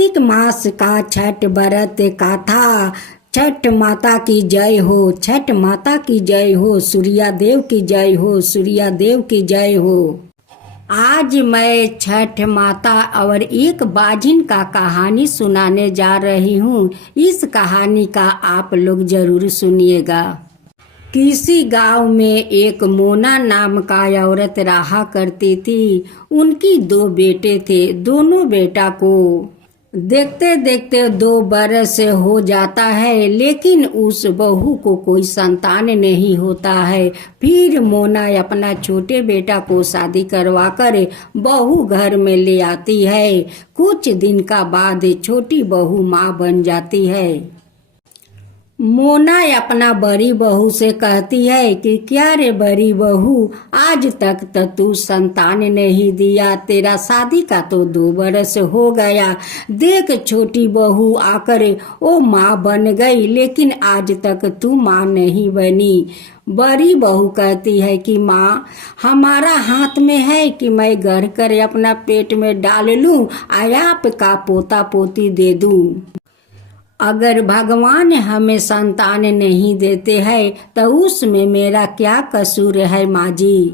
कार्तिक मास का छठ व्रत का था। छठ माता की जय हो, छठ माता की जय हो, सूर्या देव की जय हो, सूर्या देव की जय हो। आज मैं छठ माता और एक बाजिन का कहानी सुनाने जा रही हूँ। इस कहानी का आप लोग जरूर सुनिएगा। किसी गांव में एक मोना नाम का औरत रहा करती थी। उनकी 2 बेटे थे। दोनों बेटा को देखते देखते 2 बरस हो जाता है, लेकिन उस बहू को कोई संतान नहीं होता है। फिर मोना अपना छोटे बेटा को शादी करवा कर बहू घर में ले आती है। कुछ दिन का बाद छोटी बहू माँ बन जाती है। मोना अपना बड़ी बहू से कहती है कि क्या रे बड़ी बहू, आज तक तो तू संतान नहीं दिया, तेरा शादी का तो 2 बरस हो गया। देख छोटी बहू आकर वो माँ बन गई, लेकिन आज तक तू माँ नहीं बनी। बड़ी बहू कहती है कि माँ, हमारा हाथ में है कि मैं गढ़ कर अपना पेट में डाल लूं, आपका पोता पोती दे दूं। अगर भगवान हमें संतान नहीं देते हैं तो उसमें मेरा क्या कसूर है माँ जी।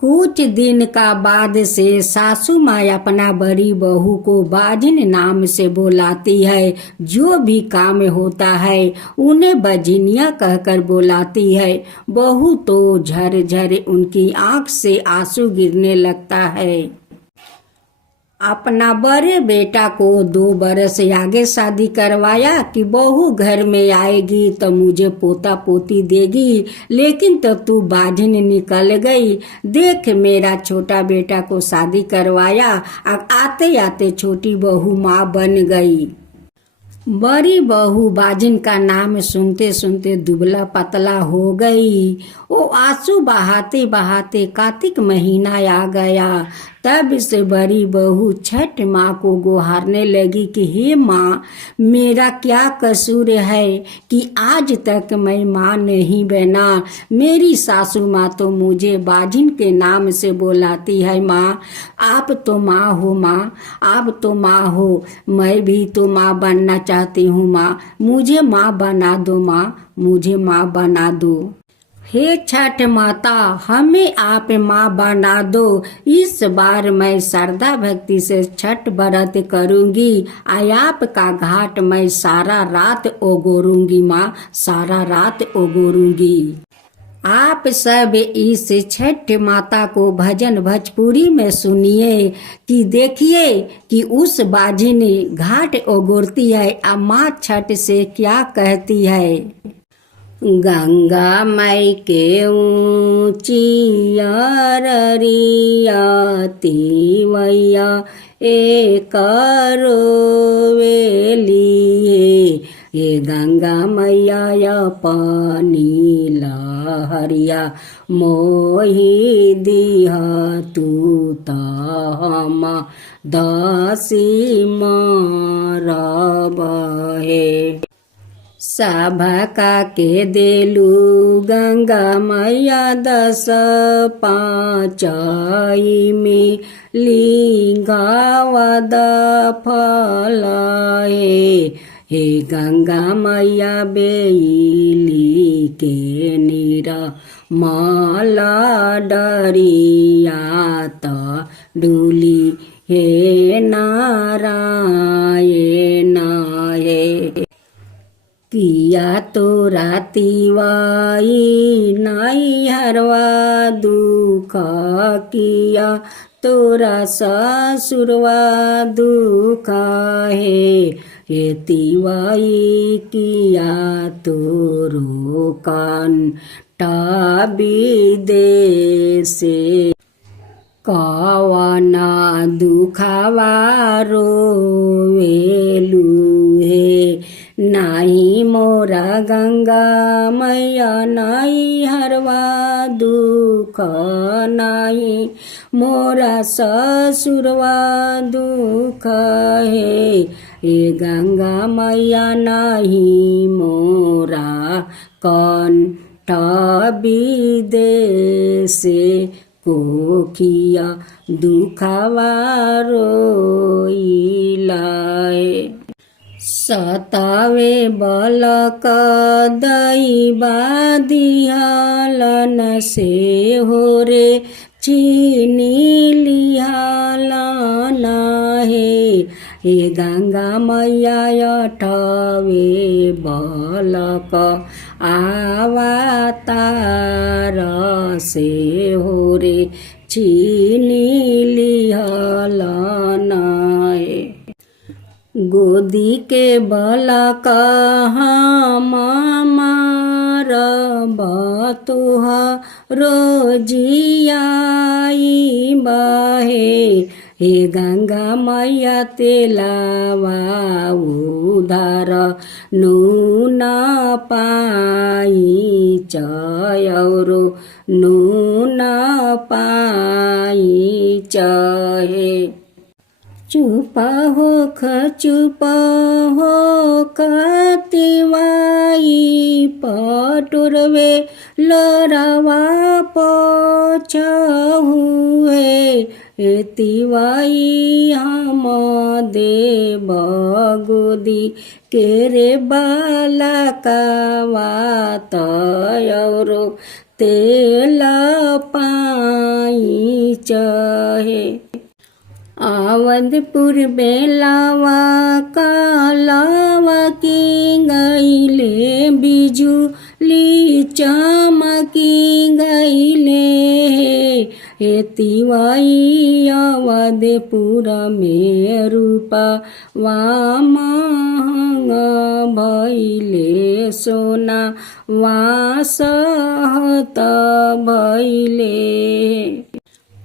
कुछ दिन का बाद से सासू माँ अपना बड़ी बहू को बाजिन नाम से बुलाती है। जो भी काम होता है उन्हें बजिनिया कहकर बुलाती है। बहू तो झरझर उनकी आंख से आंसू गिरने लगता है। अपना बड़े बेटा को 2 बरस आगे शादी करवाया कि बहू घर में आएगी तो मुझे पोता पोती देगी, लेकिन तब तू बाजिन निकल गई। देख मेरा छोटा बेटा को शादी करवाया, अब आते आते छोटी बहू माँ बन गई। बड़ी बहू बाजिन का नाम सुनते सुनते दुबला पतला हो गई। वो आंसू बहाते बहाते कार्तिक महीना आ गया। तब से बड़ी बहू छठ माँ को गुहारने लगी कि हे माँ, मेरा क्या कसूर है कि आज तक मैं माँ नहीं बना। मेरी सासू माँ तो मुझे बाजिन के नाम से बुलाती है। माँ, आप तो माँ हो, माँ आप तो माँ हो, मैं भी तो माँ बनना चाहती हूँ। माँ, मुझे माँ बना दो, माँ मुझे माँ बना दो। हे छठ माता, हमें आप माँ बना दो। इस बार मैं श्रद्धा भक्ति से छठ व्रत करूंगी। आपका घाट मैं सारा रात ओगोरूंगी माँ, सारा रात ओगोरूंगी। आप सब इस छठ माता को भजन भोजपुरी में सुनिए कि देखिए कि उस बाजिन घाट ओगोरती है। अब माँ छठ से क्या कहती है। गंगा माई के ऊंची अररिया तिवैया एक रोवेली। ये गंगा मैया पानी लहरिया मोही दिहा तू ताम दासी मारब है। सभका के देलू गंगा मैया 10 पाँचाई में लिंगावद फल हे गंगा मैया बेली के नीरा माला डरिया त डूली हे नारायण हे। किया तोरा तिवाई नाई हरवा दुख, किया तोरा ससुरवा दुख है। ये तिवाई किया तोरो कान टाबी दे से कवना दुखवा रोवेलू है। नाई मोरा गंगा मैया नाई हरवा दुख, नाई मोरा ससुरवा दुख है। ये गंगा मैया नाही मोरा कंठ विदेश कोखिया दुखवा रोइलाए। सतावे बलक दैबा दिहालन से हो रे चीनी लिहालन हे गंगा मैया अठवे बलक आवातार से हो रे चीनी लिहालन गोदी के बलक हम बतुह रोजियाई बहे हे गंगा मैया तेलावा उधार नून पाई चयरो नून पाई चहे। चुप हो कतिवाई पटुरवे लरवा पछहुए तिवाई हम देव गोदी केरे बालकवा तयरो तेल पाई चहे। अवधपुर बेलावा कालावा की गईले बिजुली चमकी गईले हे तिवाई अवधपुर में रूपा महंग भैले सोना वासहत भैले।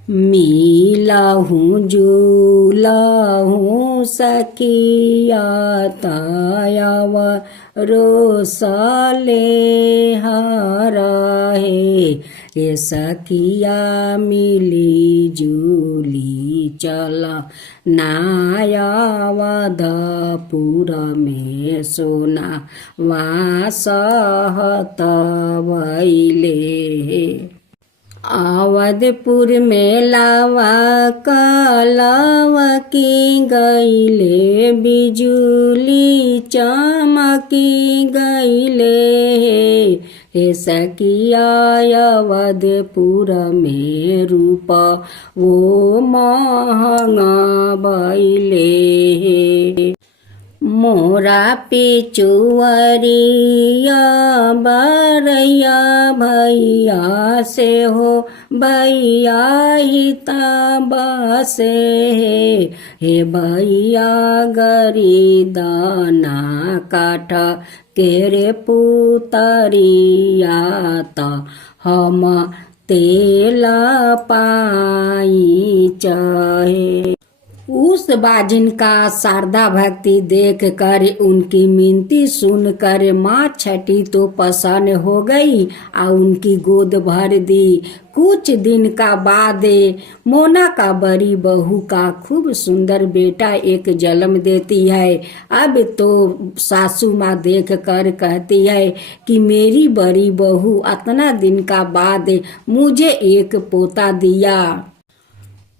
मिलाहूँ जुलाहूँ सखिया तायाव रोसले हराहे ये सखिया मिली जुली चला नायावधपुर में सोना वासहत भैले। अवधपुर में लावा कलावा की गईले बिजुली चमकी गईले हे सखिया अवधपुर में रूप वो महंगा भैले। मोरा पिचुअरिया बरैया भैया से हो भैया हिता बसे हे भैया गरी दाना काठ केरे पुतरिया त हम तेला पाई चहे। उस बाजिन का शारदा भक्ति देख कर उनकी मिनती सुनकर माँ छठी तो पसंद हो गई और उनकी गोद भर दी। कुछ दिन का बाद मोना का बड़ी बहू का खूब सुंदर बेटा एक जन्म देती है। अब तो सासू माँ देख कर कहती है कि मेरी बड़ी बहू इतना दिन का बाद मुझे एक पोता दिया।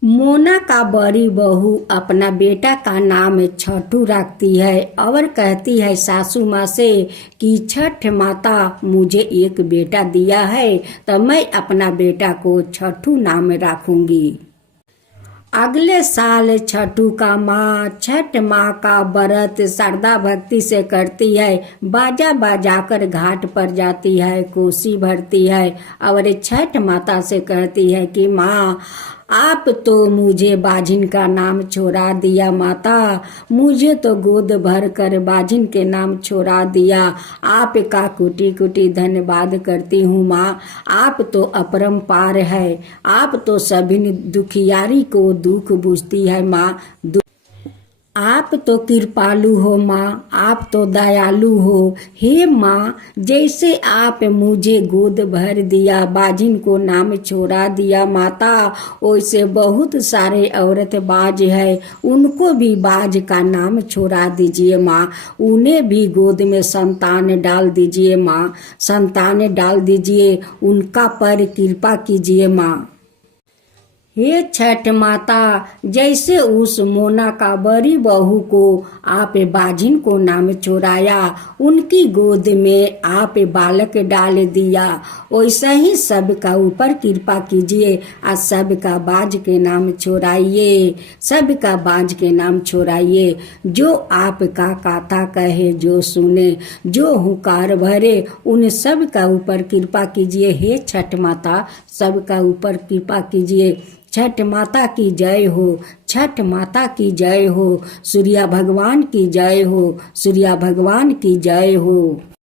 मोना का बड़ी बहू अपना बेटा का नाम छठू रखती है और कहती है सासू माँ से कि छठ माता मुझे एक बेटा दिया है तो मैं अपना बेटा को छठू नाम रखूंगी। अगले साल छठू का माँ छठ माँ का व्रत श्रद्धा भक्ति से करती है। बाजा बाजाकर घाट पर जाती है, कोसी भरती है और छठ माता से कहती है कि माँ आप तो मुझे बाजिन का नाम छोड़ा दिया, माता मुझे तो गोद भर कर बाजिन के नाम छोड़ा दिया। आपका कुटी कुटी धन्यवाद करती हूँ माँ, आप तो अपरंपार है, आप तो सभी दुखियारी को दुख बुझती है माँ। आप तो कृपालु हो माँ, आप तो दयालु हो। हे माँ जैसे आप मुझे गोद भर दिया, बाजिन को नाम छोड़ा दिया माता, वैसे बहुत सारे औरत बाज है, उनको भी बाज का नाम छोड़ा दीजिए माँ। उन्हें भी गोद में संतान डाल दीजिए माँ, संतान डाल दीजिए, उनका पर कृपा कीजिए माँ। हे छठ माता, जैसे उस मोना का बड़ी बहू को आप बाजिन को नाम चुराया, उनकी गोद में आप बालक डाल दिया, वैसा ही सबका ऊपर कृपा कीजिए। आज सबका बाज के नाम चुराइए, सबका बाज के नाम चुराइए। जो आपका कथा कहे, जो सुने, जो हुकार भरे, उन सबका ऊपर कृपा कीजिए। हे छठ माता, सबका ऊपर कृपा कीजिए। छठ माता की जय हो, छठ माता की जय हो, सूर्या भगवान की जय हो, सूर्या भगवान की जय हो।